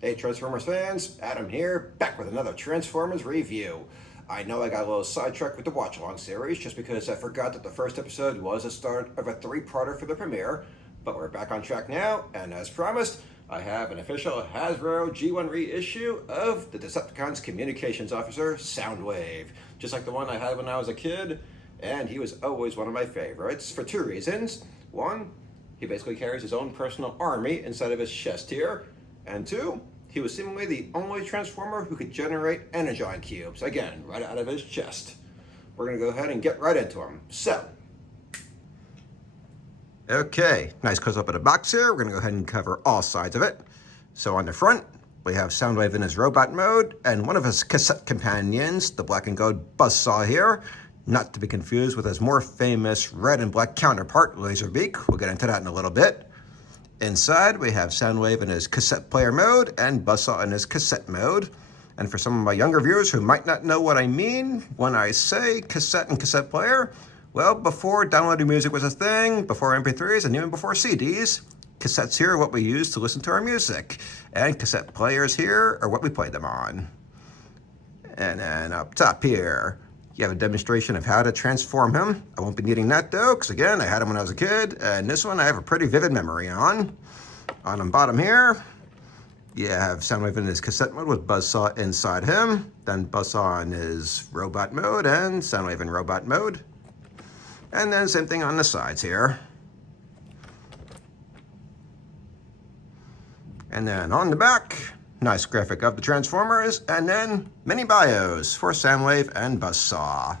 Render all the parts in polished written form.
Hey Transformers fans, Adam here, back with another Transformers review. I know I got a little sidetracked with the watch-along series just because I forgot that the first episode was the start of a three-parter for the premiere, but we're back on track now, and as promised, I have an official Hasbro G1 reissue of the Decepticons Communications Officer, Soundwave, just like the one I had when I was a kid, and he was always one of my favorites for two reasons. One, he basically carries his own personal army inside of his chest here, and two, he was seemingly the only Transformer who could generate energon cubes, again, right out of his chest. We're going to go ahead and get right into him. So, okay, nice close-up of the box here. We're going to go ahead and cover all sides of it. So on the front, we have Soundwave in his robot mode, and one of his cassette companions, the black and gold Buzzsaw here, not to be confused with his more famous red and black counterpart, Laserbeak. We'll get into that in a little bit. Inside, we have Soundwave in his cassette player mode and Buzzsaw in his cassette mode. And for some of my younger viewers who might not know what I mean when I say cassette and cassette player, well, before downloading music was a thing, before MP3s, and even before CDs, cassettes here are what we use to listen to our music. And cassette players here are what we play them on. And then up top here, you have a demonstration of how to transform him. I won't be needing that though, because again, I had him when I was a kid, and this one I have a pretty vivid memory on. On the bottom here, you have Soundwave in his cassette mode with Buzzsaw inside him, then Buzzsaw in his robot mode, and Soundwave in robot mode. And then same thing on the sides here. And then on the back, nice graphic of the Transformers, and then mini bios for Soundwave and Buzzsaw.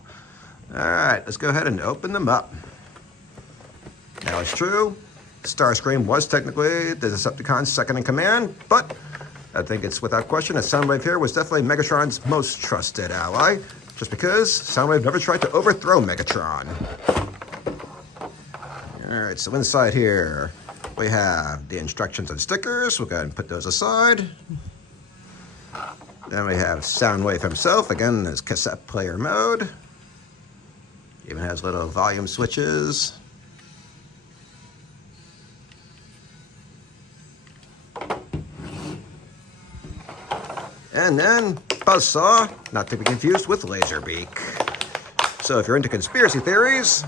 Alright, let's go ahead and open them up. Now it's true, Starscream was technically the Decepticon's second in command, but I think it's without question that Soundwave here was definitely Megatron's most trusted ally, just because Soundwave never tried to overthrow Megatron. Alright, so inside here, we have the instructions and stickers. We'll go ahead and put those aside. Then we have Soundwave himself, again, in his cassette player mode. Even has little volume switches. And then Buzzsaw, not to be confused with Laserbeak. So if you're into conspiracy theories,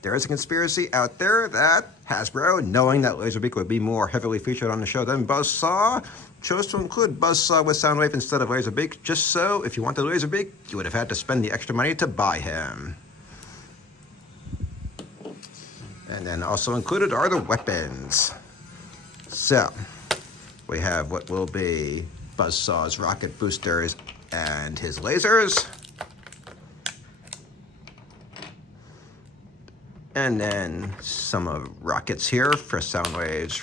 there is a conspiracy out there that Hasbro, knowing that Laserbeak would be more heavily featured on the show than Buzzsaw, chose to include Buzzsaw with Soundwave instead of Laserbeak, just so if you wanted Laserbeak, you would have had to spend the extra money to buy him. And then also included are the weapons. So, we have what will be Buzzsaw's rocket boosters and his lasers. And then some of rockets here for Soundwave's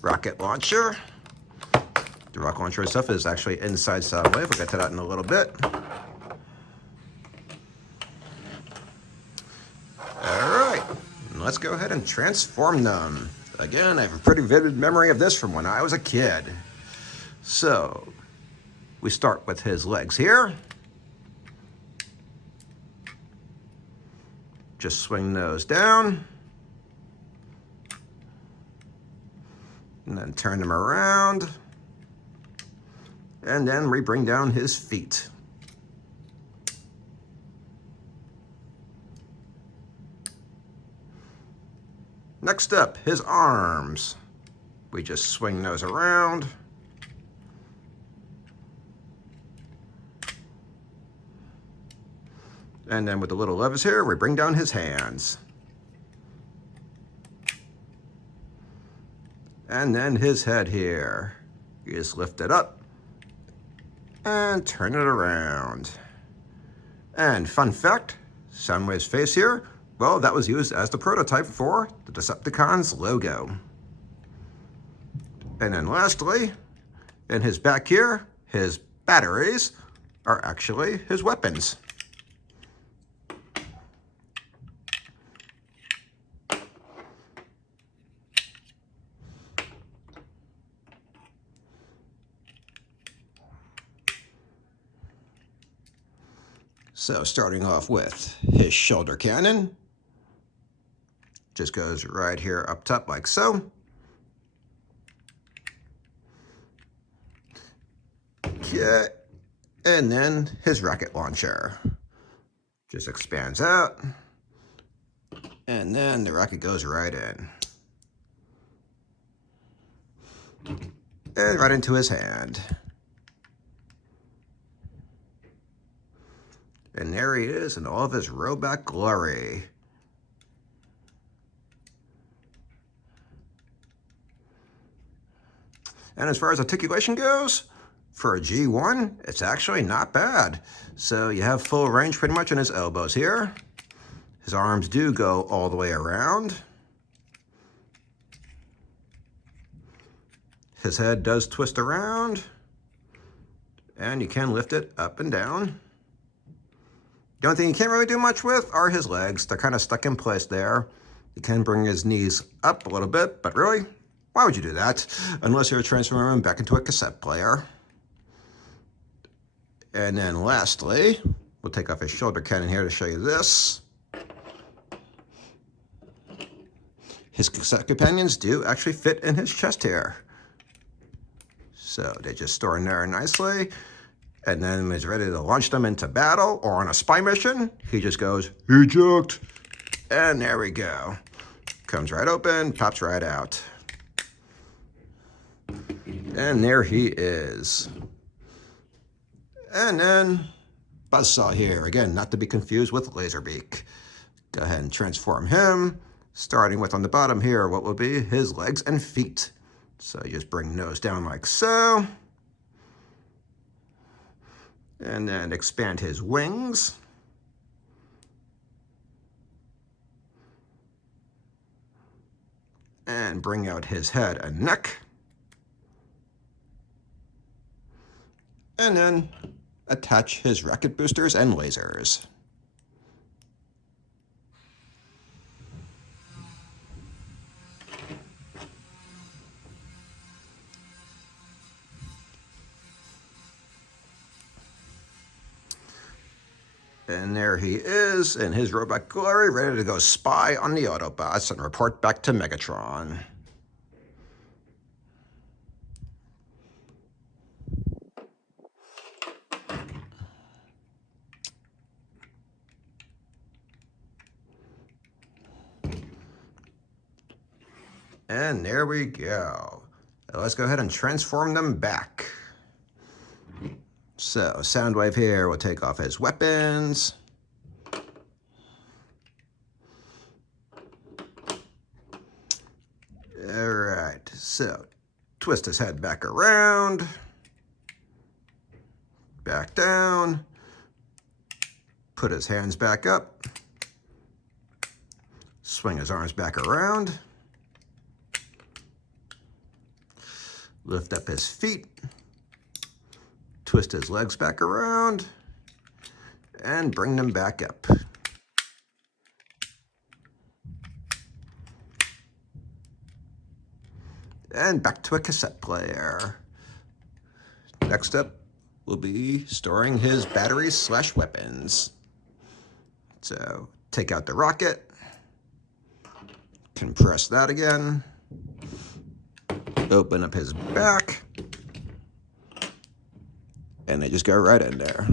rocket launcher. The rocket launcher itself is actually inside Soundwave. We'll get to that in a little bit. All right, let's go ahead and transform them. Again, I have a pretty vivid memory of this from when I was a kid. So, we start with his legs here. Just swing those down. And then turn them around. And then we bring down his feet. Next up, his arms. We just swing those around. And then with the little levers here, we bring down his hands. And then his head here. You just lift it up and turn it around. And fun fact, Soundwave's face here, well, that was used as the prototype for the Decepticons logo. And then lastly, in his back here, his batteries are actually his weapons. So starting off with his shoulder cannon, just goes right here up top like so. Okay, and then his rocket launcher just expands out, and then the rocket goes right in. And right into his hand. And there he is in all of his robot glory. And as far as articulation goes, for a G1, it's actually not bad. So you have full range pretty much in his elbows here. His arms do go all the way around. His head does twist around. And you can lift it up and down. The only thing you can't really do much with are his legs. They're kind of stuck in place there. You can bring his knees up a little bit, but really, why would you do that? Unless you're transforming him back into a cassette player. And then lastly, we'll take off his shoulder cannon here to show you this. His cassette companions do actually fit in his chest here. So they just store in there nicely. And then when he's ready to launch them into battle or on a spy mission, he just goes, eject. And there we go. Comes right open, pops right out. And there he is. And then Buzzsaw here. Again, not to be confused with Laserbeak. Go ahead and transform him. Starting with on the bottom here, what will be his legs and feet. So you just bring nose down like so. And then expand his wings. And bring out his head and neck. And then attach his rocket boosters and lasers. And there he is in his robot glory, ready to go spy on the Autobots and report back to Megatron. And there we go. Let's go ahead and transform them back. So, Soundwave here will take off his weapons. All right, so twist his head back around, back down, put his hands back up, swing his arms back around, lift up his feet, twist his legs back around, and bring them back up. And back to a cassette player. Next up will be storing his batteries / weapons. So take out the rocket, compress that again, open up his back, and they just go right in there.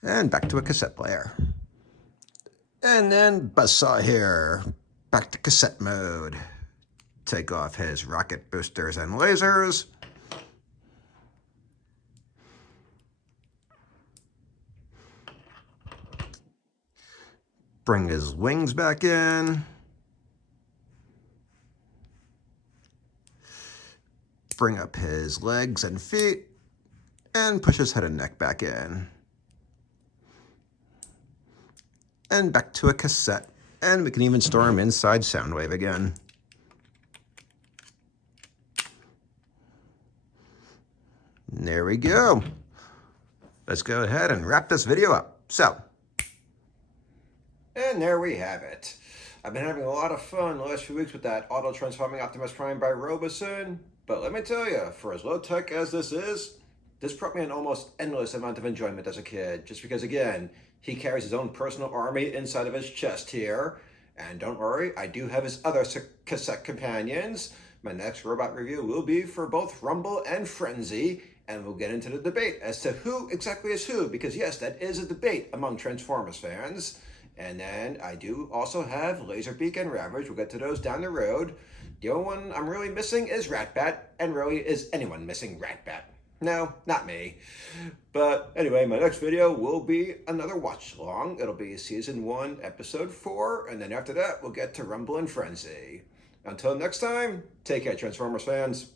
And back to a cassette player. And then Buzzsaw here, back to cassette mode. Take off his rocket boosters and lasers. Bring his wings back in. Bring up his legs and feet. And push his head and neck back in. And back to a cassette. And we can even store him inside Soundwave again. And there we go. Let's go ahead and wrap this video up. So, and there we have it. I've been having a lot of fun the last few weeks with that auto-transforming Optimus Prime by Roboson. But let me tell you, for as low-tech as this is, This brought me an almost endless amount of enjoyment as a kid, just because, again, he carries his own personal army inside of his chest here. And don't worry, I do have his other cassette companions. My next robot review will be for both Rumble and Frenzy, and we'll get into the debate as to who exactly is who, because yes, that is a debate among Transformers fans. And then I do also have Laserbeak and Ravage. We'll get to those down the road. The only one I'm really missing is Ratbat, and really, is anyone missing Ratbat? No, not me. But anyway, my next video will be another watch along. It'll be Season 1, Episode 4, and then after that, we'll get to Rumble and Frenzy. Until next time, take care, Transformers fans.